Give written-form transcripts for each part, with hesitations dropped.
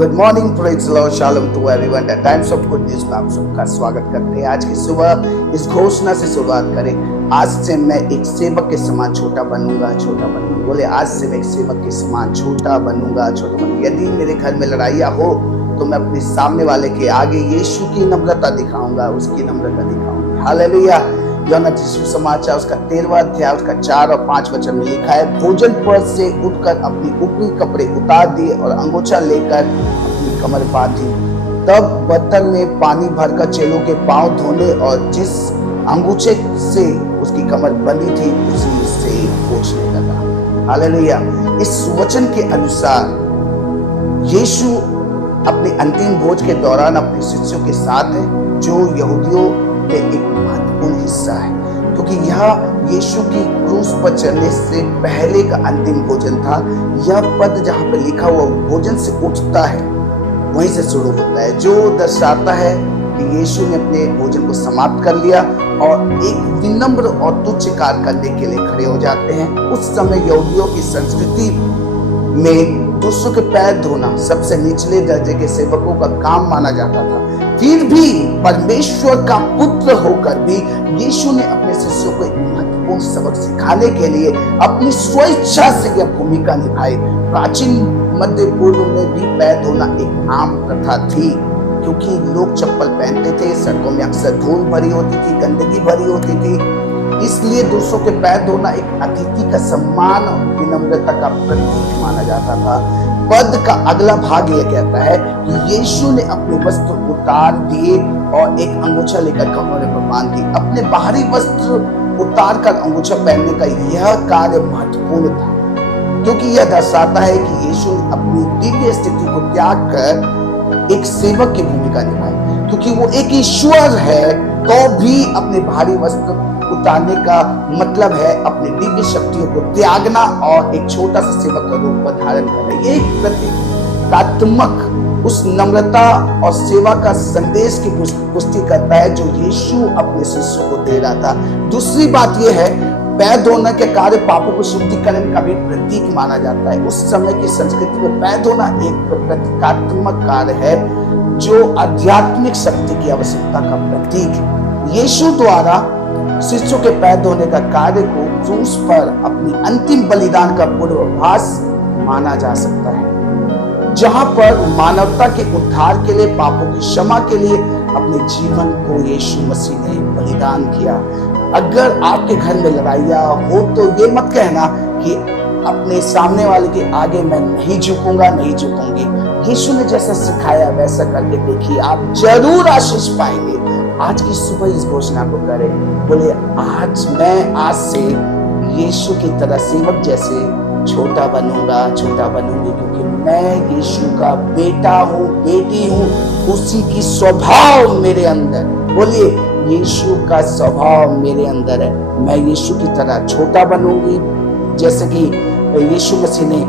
Good morning, praise the lord, shalom to everyone. The times of good news में आप सबका स्वागत करते हैं। आज की सुबह इस घोषणा से शुरुआत करें, आज से मैं एक सेवक के समान छोटा बनूंगा, छोटा बनूंगा। बोले, आज से मैं एक सेवक के समान छोटा बनूंगा, छोटा बनूंगा। यदि मेरे घर में लड़ाइयाँ हो तो मैं अपने सामने वाले के आगे यीशु की नम्रता दिखाऊंगा, उसकी नम्रता दिखाऊंगा। हालेलुया। यूहन्ना सुसमाचार उसका 13वां अध्याय उसका 4 और 5 वचन में लिखा है, भोजन पर से उठकर अपनी ऊपरी कपड़े उतार दिए और अंगोछा लेकर अपनी कमर बांधी। तब बर्तन में पानी भरकर चेलों के पांव धोने और जिस अंगूछे से उसकी कमर बंधी थी उसी से पोंछने लगा। हालेलुया। इस वचन के अनुसार यीशु अपने अंतिम भोज के दौरान अपने शिष्यों के साथ है, जो यहूदियों में एक महत्वपूर्ण हिस्सा है, क्योंकि यह यीशु की क्रूस पर चढ़ने से पहले का अंतिम भोजन था। यह पद जहाँ पे लिखा हुआ भोजन से उठता है वहीं से शुरू होता है, जो दर्शाता है कि यीशु ने अपने भोजन को समाप्त कर लिया और एक विनम्र और तुच्छ कार्य करने के लिए खड़े हो जाते हैं। उस समय यहूदियों की संस्कृति में दूसरों के पैर धोना सबसे निचले दर्जे के सेवकों का काम माना जाता था। फिर भी परमेश्वर का पुत्र होकर भी यीशु ने अपने शिष्यों को एक महत्वपूर्ण सबक सिखाने के लिए अपनी स्वेच्छा से यह भूमिका निभाई। प्राचीन मध्य पूर्व में भी पैर धोना एक आम प्रथा थी, क्योंकि लोग चप्पल पहनते थे, सड़कों में अक्सर धूल भरी होती थी, गंदगी भरी होती थी, इसलिए दूसरों के पैर धोना एक अतिथि का सम्मान और विनम्रता का प्रतीक माना जाता था। पद का अगला भाग यह कहता है कि यीशु ने अपने वस्त्र उतार दिए और एक अंगूछा लेकर कमर पर बांध दी। अपने बाहरी वस्त्र उतार कर अंगूछा पहनने का यह कार्य महत्वपूर्ण था, क्योंकि यह दर्शाता है कि यीशु ने अपनी दिव्य स्थिति को त्याग कर एक सेवक की भूमिका निभाई। क्योंकि वो एक ईश्वर है तो भी अपने भारी वस्त्र उतारने का मतलब है अपनी दिव्य शक्तियों को त्यागना और एक छोटा सा सेवक का रूप पर धारण करना। ये एक प्रतीकात्मक उस नम्रता और सेवा का संदेश की पुष्टि करता है जो यीशु अपने शिष्यों को दे रहा था। दूसरी बात यह है, पैर धोने के कार्य पापों को शुद्धिकरण का भी प्रतीक माना जाता है। उस समय की संस्कृति में पैर धोना एक प्रतीकात्मक कार्य है जो आध्यात्मिक शक्ति की आवश्यकता का प्रतीक है। यीशु द्वारा शिष्यों के पैर धोने का कार्य को क्रूस पर अपनी अंतिम बलिदान का पूर्वाभास माना जा सकता है, जहां पर मानवता के उद्धार के लिए, पापों की क्षमा के लिए अपने जीवन को यीशु मसीह ने बलिदान किया। अगर आपके घर में लड़ाइयाँ हो तो ये मत कहना कि अपने सामने वाले के आगे मैं नहीं झुकूंगा, नहीं झुकूंगी। यीशु ने जैसा सिखाया वैसा करके देखिए, आप जरूर आशीष पाएंगे। आज की सुबह इस घोषणा को करें, बोले, आज से यीशु की तरह सेवक जैसे छोटा बनूंगा, छोटा बनूंगी, क्योंकि मैं यीशु का बेटा हूँ, बेटी हूँ, उसी की स्वभाव मेरे अंदर। बोलिए, यीशु का स्वभाव मेरे अंदर है, मैं यीशु की तरह छोटा बनूंगी। जैसे कि यीशु मसीह ने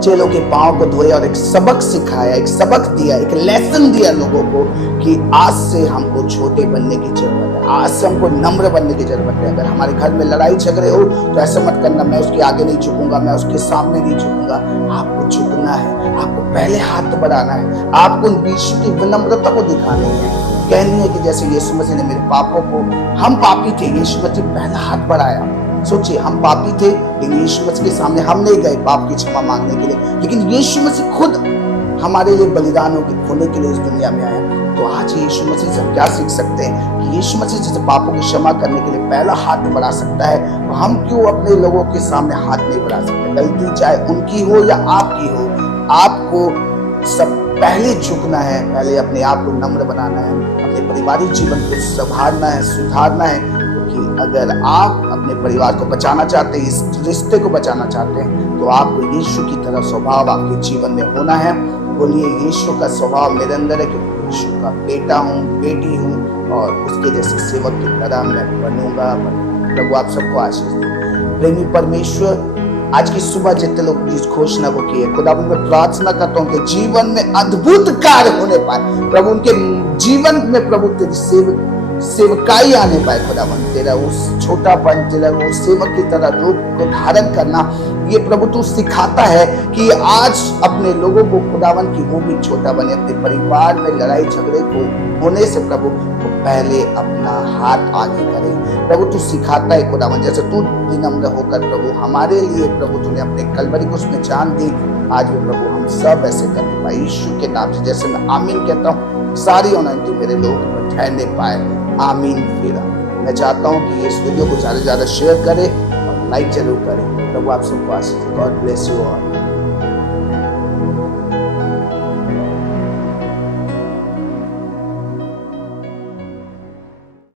चेलों के पांव को धोया और एक सबक सिखाया, एक सबक दिया, एक लेसन दिया लोगों को कि आज से हमको छोटे बनने की जरूरत है, आज से हमको नम्र बनने की जरूरत है। अगर हमारे घर में लड़ाई झगड़े हो तो ऐसा मत करना, मैं उसके आगे नहीं झुकूंगा, मैं उसके सामने नहीं झुकूंगा। आपको झुकना है, आपको पहले हाथ बढ़ाना है, आपको यीशु की विनम्रता को दिखानी है, कहनी है कि जैसे यीशु मसीह ने मेरे पापों को, हम पापी थे, यीशु मसीह पहला हाथ बढ़ाया। सोचिए, हम पापी थे लेकिन यीशु मसीह के सामने हम नहीं गए पाप की क्षमा मांगने के लिए, लेकिन यीशु मसीह खुद हमारे लिए बलिदान होने के लिए इस दुनिया में आया। तो आज यीशु मसीह से हम क्या सीख सकते हैं कि यीशु मसीह जैसे पापों की क्षमा करने के लिए पहला हाथ बढ़ा सकता है, तो हम क्यों अपने लोगों के सामने हाथ नहीं बढ़ा सकते? गलती चाहे उनकी हो या आपकी हो, आपको सब पहले झुकना है, पहले अपने आप को नम्र बनाना है, अपने पारिवारिक जीवन को संभालना है, सुधारना है। अगर आप अपने परिवार को बचाना चाहते हैं, इस रिश्ते को बचाना चाहते हैं, तो आपको यीशु की तरह स्वभाव आपके जीवन में होना है। बोलिए, यीशु का स्वभाव मेरे अंदर है, क्योंकि यीशु का बेटा हूँ, बेटी हूँ, और उसके जैसे सेवक की तरह मैं बनूंगा। प्रभु आप सबको आशीष दे। प्रेमी परमेश्वर, आज की सुबह जितने लोग इस घोषणा को किए, खुदा मैं प्रार्थना करता हूँ कि जीवन में अद्भुत कार्य होने पाए। प्रभु उनके जीवन में प्रभु तेरी सेवकाई आने पाए खुदावन, तेरा उस छोटापन, तेरा वो सेवक की तरह रूप को धारण करना, ये प्रभु तू सिखाता है कि आज अपने लोगों को खुदावन की वो भी छोटा बने, अपने परिवार में लड़ाई झगड़े को होने से प्रभु वो पहले अपना हाथ आगे करे। प्रभु तू सिखाता है खुदावन, जैसे तू विनम्र होकर प्रभु हमारे लिए प्रभु तूने अपने कलवरी को उसमें जान दी, आज भी प्रभु हम सब ऐसे करने पाए यीशु के नाम से। जैसे मैं आमीन कहता हूँ, सारी अनॉइंटिंग मेरे लोगों पर ठहरने पाए। आमीन। फिर मैं चाहता हूँ कि इस वीडियो को ज़्यादा से ज़्यादा शेयर करें और लाइक जरूर करें। प्रभु आप सबको आशीष दे। God bless you all.